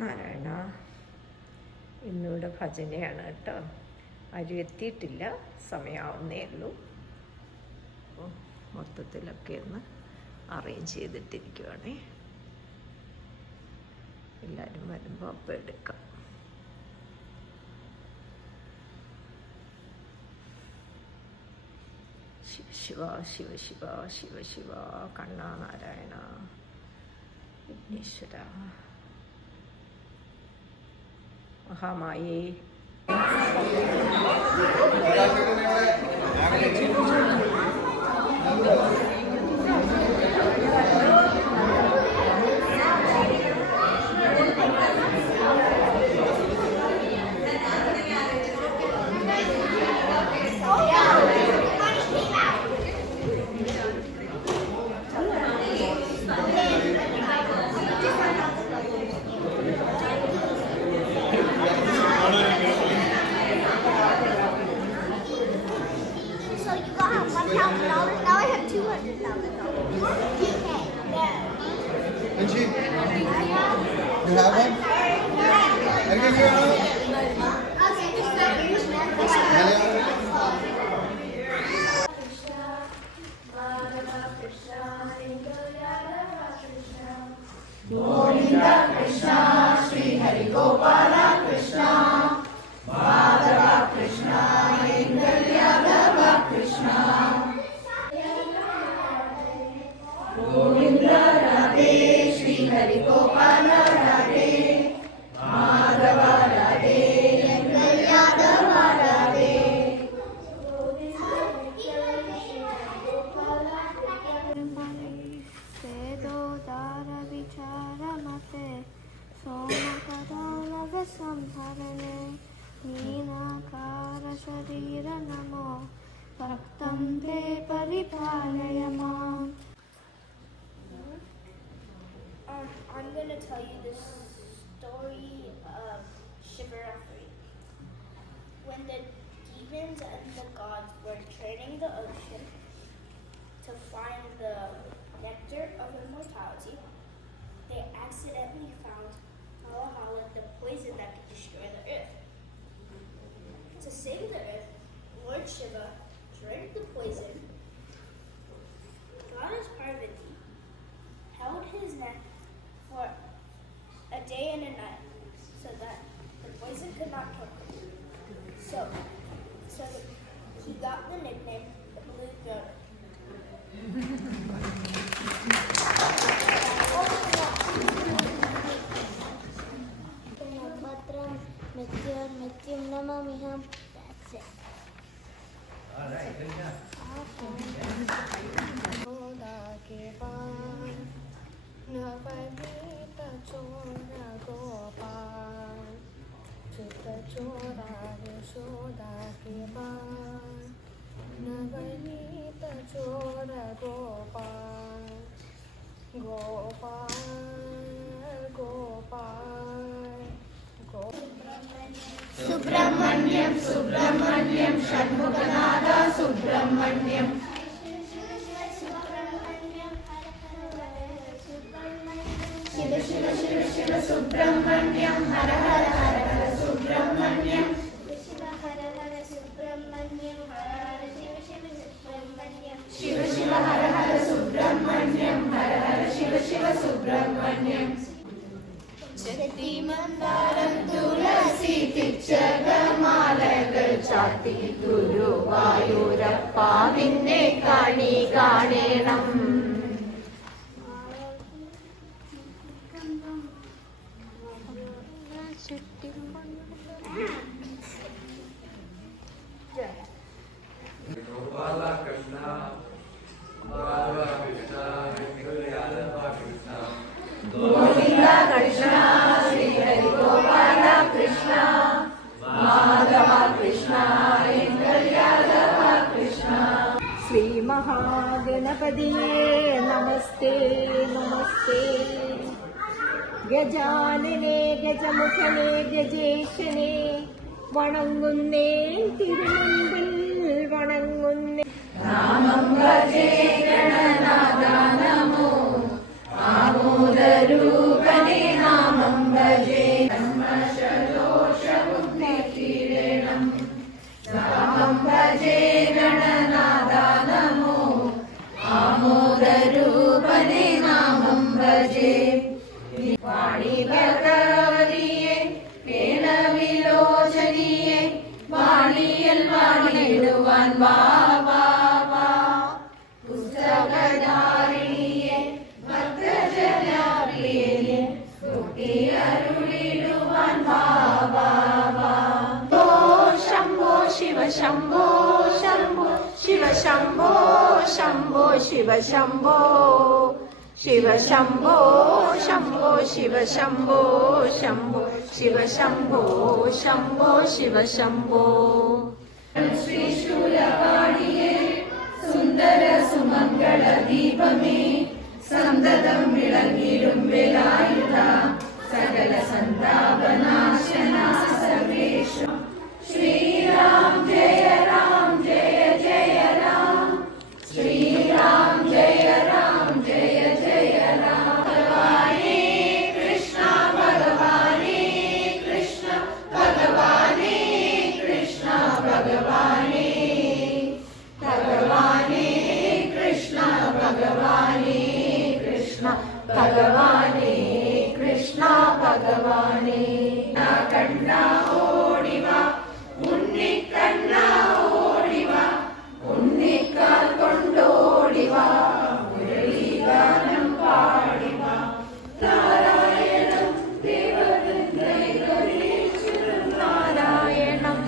നാരായണ. ഇന്നിവിടെ ഭജനയാണ് കേട്ടോ. ആരും എത്തിയിട്ടില്ല, സമയമാവുന്നേ ഉള്ളൂ. അപ്പോൾ മൊത്തത്തിലൊക്കെ ഒന്ന് അറേഞ്ച് ചെയ്തിട്ടിരിക്കുവാണേ. എല്ലാവരും വരുമ്പോൾ അപ്പം എടുക്കാം. ശിവ ശിവ ശിവ ശിവ ശിവ കണ്ണ Narayana Vighneshwara മഹാമായേ. You have one? I'll give you one. Govinda Krishna, Shri Hari Gopala Krishna, Madhava Krishna, Engal Yadava Krishna. Govinda Radhe, Shri Hari Gopala Radhe, Madhava Radhe, Engal Yadava Radhe. संहरणे मीनाकार शरीर नमो भक्तं ते परिपालय माम्. I'm going to tell you the story of Shivaratri. When the demons and the gods were churning the ocean to find the nectar of immortality, they accidentally found Halahala, the poison that could destroy the earth. To save the earth, Lord Shiva drank the poison. Goddess Parvati held his neck for a day and a night so that the poison could not kill him. So he got the nickname the Blue Goat. Nityam namamiham. That's it. All right, good job. Navadita chora gopal, chita chora yashoda ke bal. Navadita chora gopal, gopal, gopal, gopal. Subramanyam, Subramanyam, Shanmuganada, Subramanyam. Shiva, Shiva, Shiva, Shiva, Subramanyam, Hara, Hara, Hara, Hara, Subramanyam. Shiva, Hara, Hara, Subramanyam, Hara, Hara, Shiva, Shiva, Subramanyam. Shiva, Shiva, Hara, Hara, Subramanyam, Hara, Hara, Shiva, Shiva, Subramanyam. Chatti mandaram tulasi പിച്ചകമാലകൾ ചാത്തി ഗുരുവായൂരപ്പ നിന്നെ കാണി കാണേണം. Gopala Krishna, Radha Krishna, Yadava Krishna, Govinda Krishna, Shri Hari Gopala Krishna, Madhava Krishna, Engal Yadava Krishna. Shri മഹാഗണപതിയേ നമസ്തേ നമസ്തേ. ഗജാനനെ ഗജമുഖനെ ഗജേശനെ വണങ്ങുന്നേ തിരുമുൻപിൽ വണങ്ങുന്നേ. നാമം ഭജേ ഗണനാഥ നമോ ആമോദരൂപനേ നാമം ഭജേ. വാണി ഭഗവതിയെ കേളവിലോചനിയെ വാണിയൽ വാണിടുവാൻ വാ വാ വാ. പുസ്തകധാരിണിയെ ഭക്തജനപ്രിയനെ സ്തുതി അരുളിടുവാൻ വാ വാ വാ. ശംഭോ ശിവ ശംഭോ ശംഭോ ശിവ ശംഭോ ശംഭോ ശിവ ശംഭോ ശിവ ശംഭോ ശംഭോ ശിവ ശംഭോ ശംഭോ ശിവ ശംഭോ ശംഭോ ശിവ ശംഭോ. ശ്രീശൂലപാണിയെ സുന്ദര സുമംഗള ദീപമേ സന്തതം വിളങ്ങിടും വേലായുധ സകല സന്താപനാശന സർവേഷ. ശ്രീരാം ജയ രാം ജയ ജയ രാം ശ്രീരാം ജയ രാം ജയ ജയ രാം. ഭഗവാനേ കൃഷ്ണ ഭഗവാനേ കൃഷ്ണ ഭഗവാനേ കൃഷ്ണ ഭഗവാനേ ഭഗവാനേ കൃഷ്ണ ഭഗവാനേ കൃഷ്ണ ഭഗവാനേ കൃഷ്ണ ഭഗവാനേ. കണ്ണ ഓടിവാ ഉണ്ണിക്കണ്ണ ഓടിവാ ഉണ്ണിക്കാൽ കൊണ്ടോടിവാ മുരളീഗാനം പാടിവാ. നാരായണം നാരായണം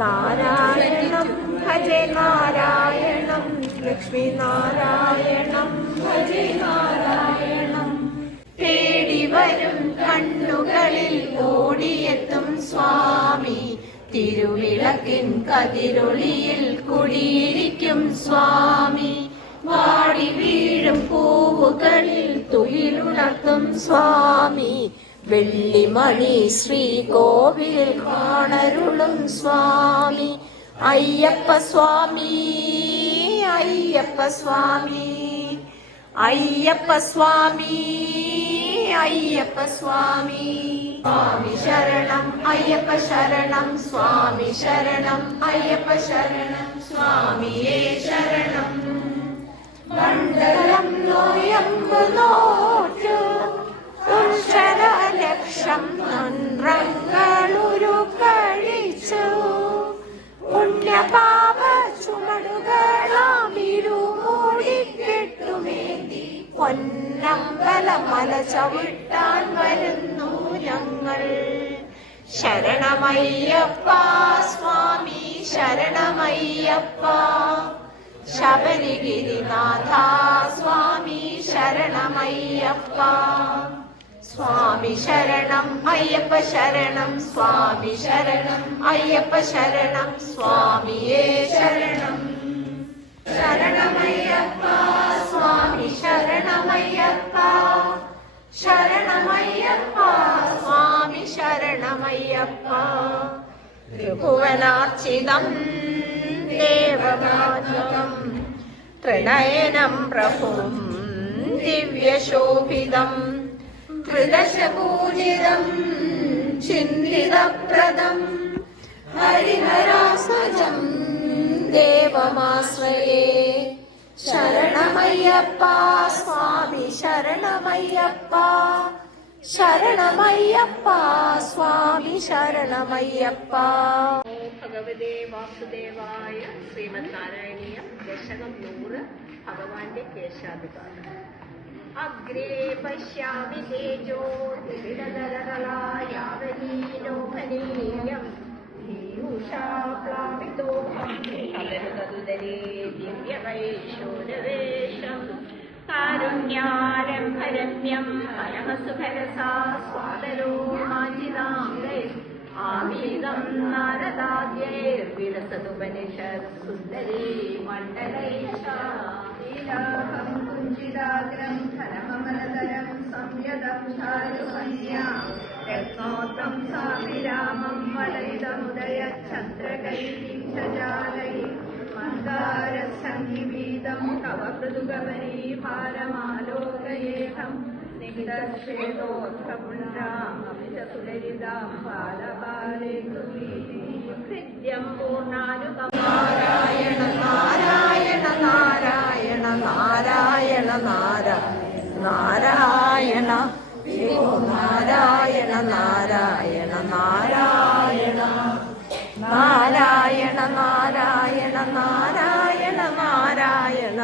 നാരായണം ഭജേ നാരായണം ലക്ഷ്മി നാരായണം ഭജേ നാരായണം. തേടി വരും കണ്ണുകളിൽ ഓടിയെത്തും സ്വാമി തിരുവിളക്കിൻ കതിരൊളിയിൽ കുടിയിരിക്കും സ്വാമി. വാടി വീഴും പൂവുകളിൽ തുയിലുണർത്തും സ്വാമി വെള്ളിമണി ശ്രീകോവിൽ കാണരുളും സ്വാമി. അയ്യപ്പ സ്വാമി അയ്യപ്പ സ്വാമി അയ്യപ്പ സ്വാമി അയ്യപ്പ സ്വാമി. സ്വാമി ശരണം അയ്യപ്പ ശരണം സ്വാമി ശരണം അയ്യപ്പ ശരണം സ്വാമിയേ ശരണം. മണ്ഡലം നോയമ്പ് നോറ്റു ലക്ഷം നൊൻറങ്ങളുരു കഴിച്ചു പുണ്യപാപ ചുമടുകളാമിരുമൂടിക്കെട്ടുമേന്തി പൊന്നമ്പലമല ചവിട്ടാൻ വരുന്നു ഞങ്ങൾ. ശരണമയ്യപ്പ സ്വാമി ശരണമയ്യപ്പ ശബരിഗിരിനാഥ സ്വാമി ശരണമയ്യപ്പ. സ്വാമി ശരണം അയ്യപ്പ ശരണം സ്വാമി ശരണം അയ്യപ്പ ശരണം സ്വാമിയേ ശരണം. ശരണമയ്യപ്പ സ്വാമി ശരണമയ്യപ്പ ശരണമയ്യപ്പ സ്വാമി ശരണമയ്യപ്പ. ത്രിഭുവനാർച്ചിതം ദേവമാധവം ത്രിനയനം പ്രഭും ദിവ്യശോഭിതം ത്രിദശപൂജിതം ചിന്തിതപ്രദം ഹരിഹരാസജം ദേവമാശ്രയേ. ശരണമയ്യപ്പ സ്വാമി ശരണമയ്യപ്പ ശരണമയ്യപ്പ സ്വാമി ശരണമയ്യപ്പ. ഭഗവതേ വാസുദേവായ. ശ്രീമദ് നാരായണീയം ദശകം 100 ഭഗവാന്റെ കേശാധികാരം. അഗ്രേ പശ്യാമി തേജോ വിവിധതരകളായാവനീലോകനീയം ീയൂഷാപ്ലാവിതോഹം കലരുതതുദരേ ദിവ്യവൈശൂരവേഷം. കാരുണ്യാരംഭരമ്യം പരമസുഭരസാ സ്വാദരോ മാഞ്ചിതാംഗൈ ആമീതം നാരദാദ്യൈർവിലസതുപനിഷത് സുന്ദരീ മണ്ഡലൈഷ. നീലാഭം കുഞ്ചിതാഗ്രം ധനമമലതരം സംയതം ചാരുകന്യാ രത്നോത്തം സാഭിരാമം വലയിതമുദയ ചന്ദ്രകൈരീം ചജാലൈ മന്ദാരസംഗീതം തവ മൃദുഗമനീഭാരമാലോകയേഹം നിഹിതശ്വേതോത്ഥപുണ്ഡ്രാമപി ച സുലരിതാം ബാലബാലേ ഹൃദ്യം പൂർണ്ണാനുകം. നാരായണ നാരായണ നാരായണ നാരായണ നാരായണ നാരായണ.